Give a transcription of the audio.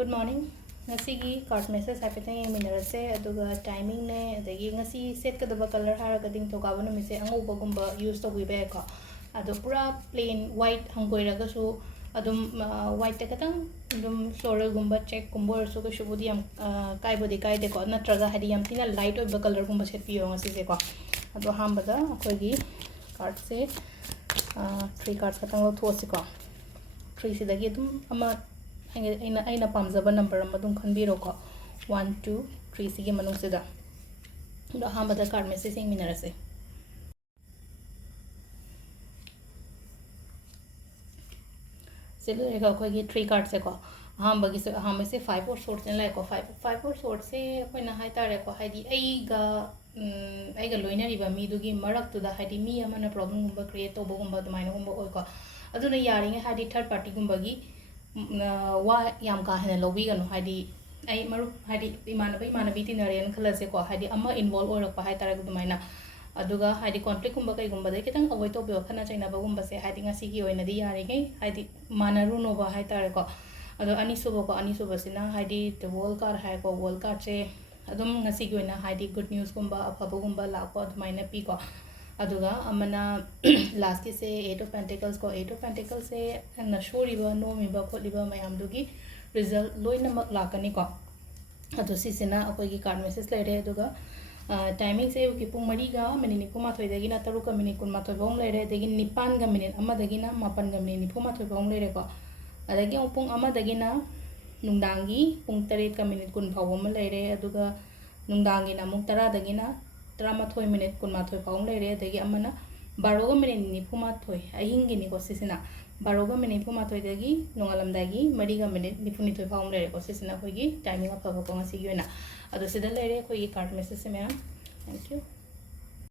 Good morning. Ngasi card message happen yeminarase aduga timing ne adagi ngasi set kadaba color haragading thogaba namise anguba gumba use togibe ko adu pura plain white hangoiraga su adum white ta katang adum floral gumba check gumba so ko shubudi am kai bodi kai de ko natraga hadi yam tina light oiba color gumba set piyo ngasi se ko adu hambada akogi card se 3 cards katang lo thosi ko 3 sidagi adum ama aina pamjaba number amadum khanbiro ko 1 2 3 sigi manung sida do hambada card message ing minarase selu ega ko gi 3 card se ko hambagi se hame se 5 or swords en lai ko 5 or swords se koina hai tare ko haidi aiga loina riba mi dugi marak tu da haidi mi amana problem gumba create to bogumba dumaina gumba oi ko aduna yaringe haidi third party gumba gi wa yam ka hena lobi ganu haidi ai maru haidi imanabi tinaren khalase ko haidi ama involve orak pa hai tara gumaina aduga haidi conflict gumba kai gumba dai kitang avoid to be khana chaina ba gumba se haidi ngasi gi oina di yare gai haidi manaru no ba hai tara ko ado ani subo sina haidi the world card hai ko world card che adum ngasi gi oina haidi good news gumba afaba gumba la ko dumaina pi ko aduga amana last ki se 8 of pentacles ko 8 of pentacles se na shoriba no mi ba kholiba mayam dugi result loina mak lakani ko adu sisina akoi gi card message lere aduga timing se ki pung mari ga minute nikuma thoi dagi na taru ka minute kun ma thoi bom lere dagi nipan ga minute ama dagi na mapan ga minute nikuma thoi bom lere ko adagi pung ama dagi na nungdangi pung 3 ka minute kun phawom lere aduga nungdangi na mung 10 dagi na 13 minute kun ma thoi phawom lere dagi amana 12 minute nifuma thoi ahingi ni ko sisina 12 minute nifuma thoi dagi nongalam dagi 3 minute nifuni thoi phawom lere ko sisina khoi gi timing of phaba ko ngasi gi na ado sida lere khoi gi card message se ma'am thank you